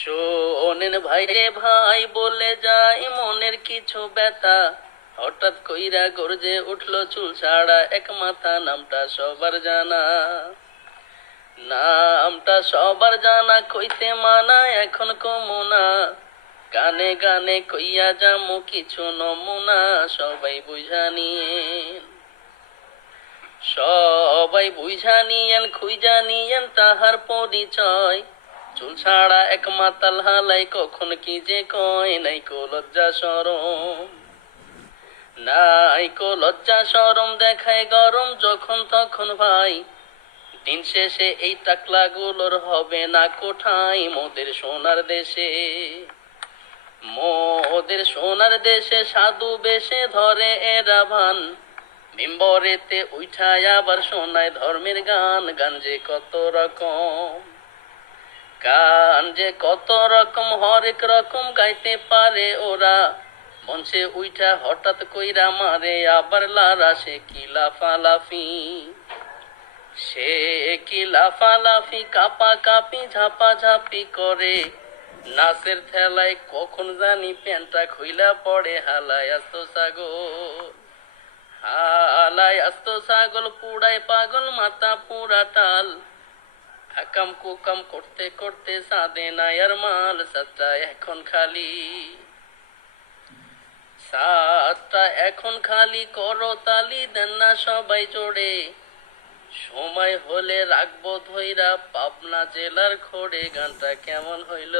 শোনেন ভাই রে ভাই, বলে যাই মনের কিছু ব্যথা। হঠাৎ কইরা গর্জে উঠলো চুল ছাড়া এক মাথা, নামটা সবার জানা। নামটা সবার জানা, কইতে মানা এখন কমুনা। গানে গানে কইয়া যামু কিছু নমুনা, সবাই বুঝা নিয়েন। সবাই বুঝা নিয়েন, খুঁজা নিয়েন তাহার পরিচয়। চুল ছাড়া এক মাতাল হালাই, কখন কি যে কয়। নাইকো লজ্জা শরম, নাইকো লজ্জা শরম, দেখায় গরম যখন তখন ভাই। দিন শেষে এই টাকলা গুলোর হবে না কোঠায়। মোদের সোনার দেশে, মোদের সোনার দেশে সাধু বেশে ধরে এরা ভান। মিম্বরেতে উঠায় আবার শোনায় ধর্মের গান। গান যে কত রকম, গান যে কত রকম, হরেক রকম গাইতে পারে ওরা। মঞ্চে উইঠা হঠাৎ কইরা মারে আবার লারা। সে কি লাফালাফি, সে কি লাফালাফি, কাপা কাপি ঝাপা ঝাপি করে। নাচের ঠেলায় কখন জানি প্যান্টটা খুইলা পড়ে। হালায় আস্ত সাগর, হালায় আস্ত ছাগল, পুড়ায় পাগল মাথা পুরা টাল। হাকাম কুকাম করতে করতে সাদে নাই আর মাল। সাতটা এখন খালি, সাতটা এখন খালি, করো তালি দেন না সবাই জোড়ে। সময় হলে রাখবো ধইরা পাবনা জেলার খোড়ে। গানটা কেমন হইল?